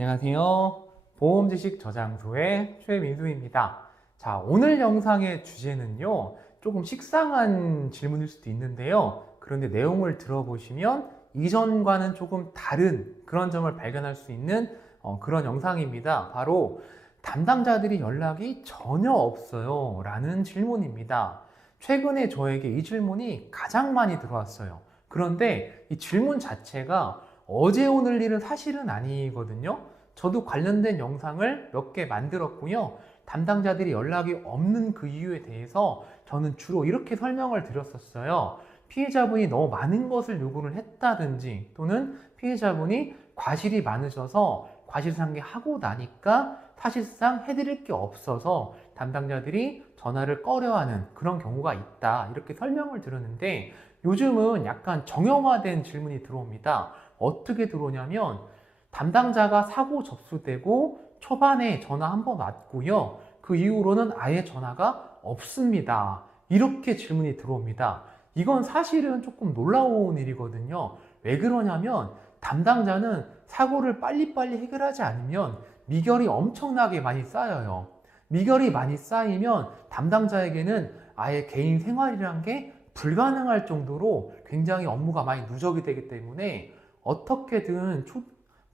안녕하세요. 보험지식 저장소의 최민수입니다. 자, 오늘 영상의 주제는요, 조금 식상한 질문일 수도 있는데요. 그런데 내용을 들어보시면 이전과는 조금 다른 그런 점을 발견할 수 있는 그런 영상입니다. 바로 담당자들이 연락이 전혀 없어요 라는 질문입니다. 최근에 저에게 이 질문이 가장 많이 들어왔어요. 그런데 이 질문 자체가 어제 오늘 일은 사실은 아니거든요. 저도 관련된 영상을 몇 개 만들었고요. 담당자들이 연락이 없는 그 이유에 대해서 저는 주로 이렇게 설명을 드렸었어요. 피해자분이 너무 많은 것을 요구를 했다든지, 또는 피해자분이 과실이 많으셔서 과실상계하고 나니까 사실상 해드릴 게 없어서 담당자들이 전화를 꺼려하는 그런 경우가 있다, 이렇게 설명을 드렸는데, 요즘은 약간 정형화된 질문이 들어옵니다. 어떻게 들어오냐면, 담당자가 사고 접수되고 초반에 전화 한 번 왔고요, 그 이후로는 아예 전화가 없습니다, 이렇게 질문이 들어옵니다. 이건 사실은 조금 놀라운 일이거든요. 왜 그러냐면, 담당자는 사고를 빨리빨리 해결하지 않으면 미결이 엄청나게 많이 쌓여요. 미결이 많이 쌓이면 담당자에게는 아예 개인 생활이란 게 불가능할 정도로 굉장히 업무가 많이 누적이 되기 때문에 어떻게든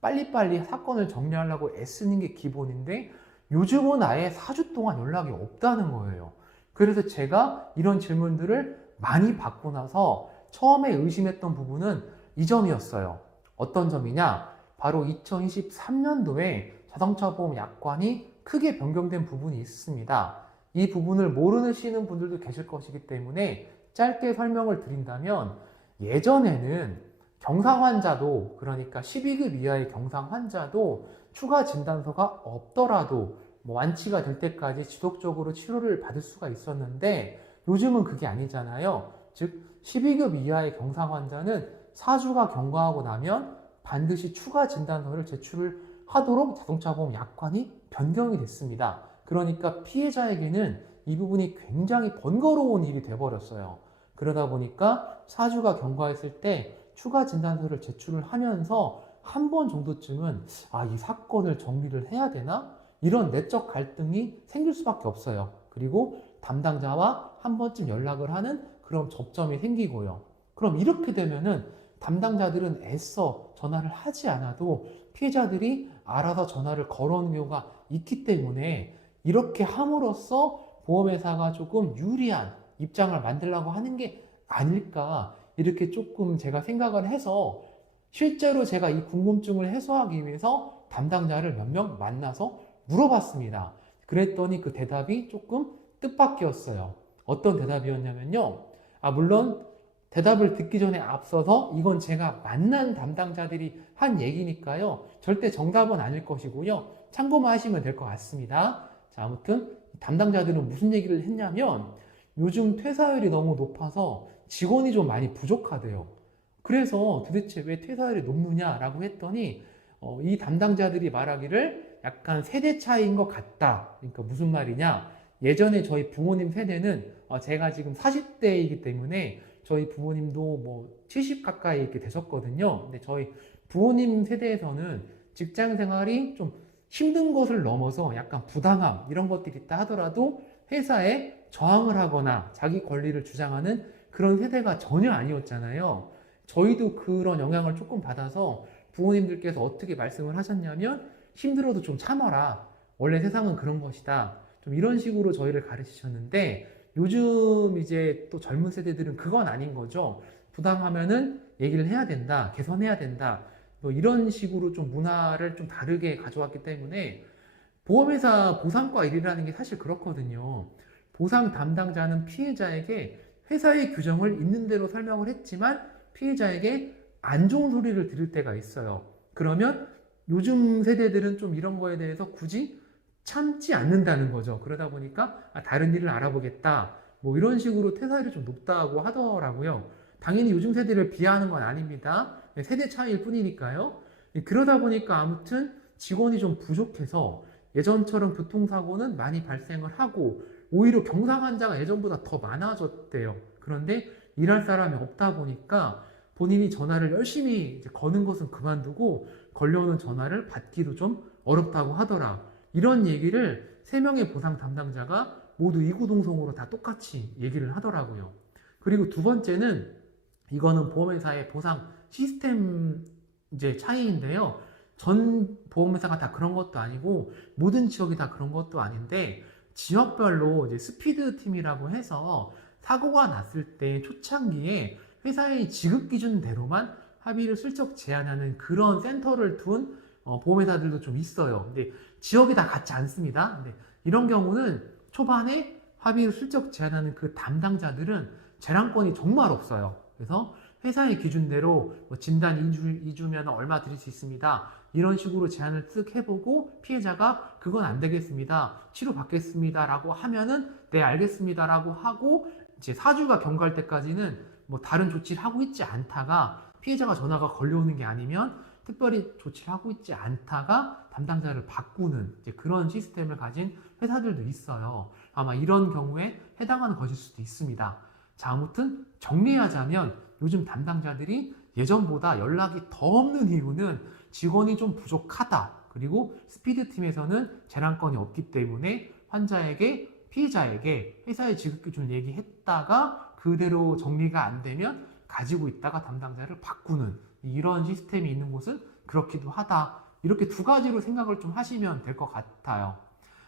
빨리빨리 사건을 정리하려고 애쓰는 게 기본인데, 요즘은 아예 4주 동안 연락이 없다는 거예요. 그래서 제가 이런 질문들을 많이 받고 나서 처음에 의심했던 부분은 이 점이었어요. 어떤 점이냐? 바로 2023년도에 자동차 보험 약관이 크게 변경된 부분이 있습니다. 이 부분을 모르시는 분들도 계실 것이기 때문에 짧게 설명을 드린다면, 예전에는 경상 환자도, 그러니까 12급 이하의 경상 환자도 추가 진단서가 없더라도 완치가 될 때까지 지속적으로 치료를 받을 수가 있었는데, 요즘은 그게 아니잖아요. 즉 12급 이하의 경상 환자는 4주가 경과하고 나면 반드시 추가 진단서를 제출을 하도록 자동차 보험 약관이 변경이 됐습니다. 그러니까 피해자에게는 이 부분이 굉장히 번거로운 일이 돼버렸어요. 그러다 보니까 4주가 경과했을 때 추가 진단서를 제출을 하면서 한 번 정도쯤은 이 사건을 정리를 해야 되나? 이런 내적 갈등이 생길 수밖에 없어요. 그리고 담당자와 한 번쯤 연락을 하는 그런 접점이 생기고요. 그럼 이렇게 되면은 담당자들은 애써 전화를 하지 않아도 피해자들이 알아서 전화를 걸어오는 경우가 있기 때문에, 이렇게 함으로써 보험회사가 조금 유리한 입장을 만들려고 하는 게 아닐까, 이렇게 조금 제가 생각을 해서, 실제로 제가 이 궁금증을 해소하기 위해서 담당자를 몇 명 만나서 물어봤습니다. 그랬더니 그 대답이 조금 뜻밖이었어요. 어떤 대답이었냐면요, 물론 대답을 듣기 전에 앞서서 이건 제가 만난 담당자들이 한 얘기니까요, 절대 정답은 아닐 것이고요, 참고만 하시면 될 것 같습니다. 자, 아무튼 담당자들은 무슨 얘기를 했냐면, 요즘 퇴사율이 너무 높아서 직원이 좀 많이 부족하대요. 그래서 도대체 왜 퇴사율이 높느냐라고 했더니, 이 담당자들이 말하기를 약간 세대 차이인 것 같다. 그러니까 무슨 말이냐? 예전에 저희 부모님 세대는, 제가 지금 40대이기 때문에 저희 부모님도 70 가까이 이렇게 되셨거든요. 근데 저희 부모님 세대에서는 직장 생활이 좀 힘든 것을 넘어서 약간 부당함, 이런 것들이 있다 하더라도 회사에 저항을 하거나 자기 권리를 주장하는 그런 세대가 전혀 아니었잖아요. 저희도 그런 영향을 조금 받아서 부모님들께서 어떻게 말씀을 하셨냐면, 힘들어도 좀 참아라, 원래 세상은 그런 것이다, 좀 이런 식으로 저희를 가르치셨는데, 요즘 이제 또 젊은 세대들은 그건 아닌 거죠. 부당하면은 얘기를 해야 된다, 개선해야 된다, 이런 식으로 좀 문화를 좀 다르게 가져왔기 때문에, 보험회사 보상과 일이라는 게 사실 그렇거든요. 보상 담당자는 피해자에게 회사의 규정을 있는 대로 설명을 했지만 피해자에게 안 좋은 소리를 들을 때가 있어요. 그러면 요즘 세대들은 좀 이런 거에 대해서 굳이 참지 않는다는 거죠. 그러다 보니까 다른 일을 알아보겠다, 이런 식으로 퇴사율이 좀 높다고 하더라고요. 당연히 요즘 세대를 비하하는 건 아닙니다. 세대 차이일 뿐이니까요. 그러다 보니까 아무튼 직원이 좀 부족해서 예전처럼 교통사고는 많이 발생을 하고, 오히려 경상 환자가 예전보다 더 많아졌대요. 그런데 일할 사람이 없다 보니까 본인이 전화를 열심히 이제 거는 것은 그만두고 걸려오는 전화를 받기도 좀 어렵다고 하더라. 이런 얘기를 3명의 보상 담당자가 모두 이구동성으로 다 똑같이 얘기를 하더라고요. 그리고 두 번째는 이거는 보험회사의 보상 시스템 이제 차이인데요. 전 보험회사가 다 그런 것도 아니고 모든 지역이 다 그런 것도 아닌데 지역별로 이제 스피드 팀이라고 해서 사고가 났을 때 초창기에 회사의 지급 기준대로만 합의를 슬쩍 제한하는 그런 센터를 둔 보험회사들도 좀 있어요. 근데 지역이 다 같지 않습니다. 근데 이런 경우는 초반에 합의를 슬쩍 제한하는 그 담당자들은 재량권이 정말 없어요. 그래서 회사의 기준대로 뭐 진단 2주면 얼마 드릴 수 있습니다. 이런 식으로 제안을 쓱 해보고 피해자가 그건 안 되겠습니다. 치료받겠습니다. 라고 하면은 네, 알겠습니다. 라고 하고 이제 4주가 경과할 때까지는 뭐 다른 조치를 하고 있지 않다가 피해자가 전화가 걸려오는 게 아니면 특별히 조치를 하고 있지 않다가 담당자를 바꾸는 이제 그런 시스템을 가진 회사들도 있어요. 아마 이런 경우에 해당하는 것일 수도 있습니다. 자, 아무튼 정리하자면 요즘 담당자들이 예전보다 연락이 더 없는 이유는 직원이 좀 부족하다. 그리고 스피드팀에서는 재량권이 없기 때문에 환자에게, 피해자에게 회사의 지급기준을 얘기했다가 그대로 정리가 안 되면 가지고 있다가 담당자를 바꾸는 이런 시스템이 있는 곳은 그렇기도 하다. 이렇게 두 가지로 생각을 좀 하시면 될 것 같아요.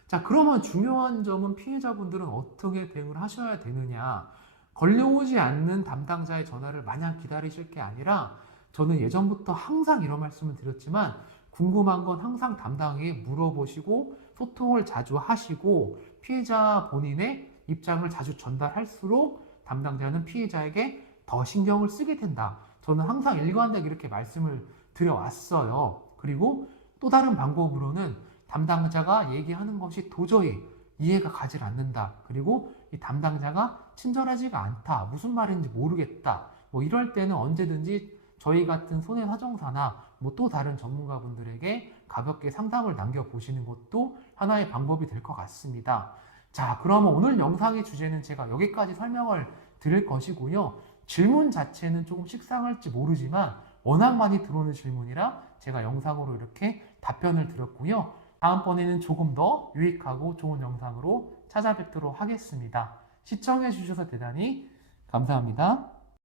자, 그러면 중요한 점은 피해자분들은 어떻게 대응을 하셔야 되느냐. 걸려오지 않는 담당자의 전화를 마냥 기다리실 게 아니라 저는 예전부터 항상 이런 말씀을 드렸지만 궁금한 건 항상 담당에게 물어보시고 소통을 자주 하시고 피해자 본인의 입장을 자주 전달할수록 담당자는 피해자에게 더 신경을 쓰게 된다. 저는 항상 일관되게 이렇게 말씀을 드려왔어요. 그리고 또 다른 방법으로는 담당자가 얘기하는 것이 도저히 이해가 가질 않는다. 그리고 이 담당자가 친절하지가 않다. 무슨 말인지 모르겠다. 뭐 이럴 때는 언제든지 저희 같은 손해사정사나 뭐 또 다른 전문가분들에게 가볍게 상담을 남겨보시는 것도 하나의 방법이 될 것 같습니다. 자, 그러면 오늘 영상의 주제는 제가 여기까지 설명을 드릴 것이고요. 질문 자체는 조금 식상할지 모르지만 워낙 많이 들어오는 질문이라 제가 영상으로 이렇게 답변을 드렸고요. 다음번에는 조금 더 유익하고 좋은 영상으로 찾아뵙도록 하겠습니다. 시청해 주셔서 대단히 감사합니다.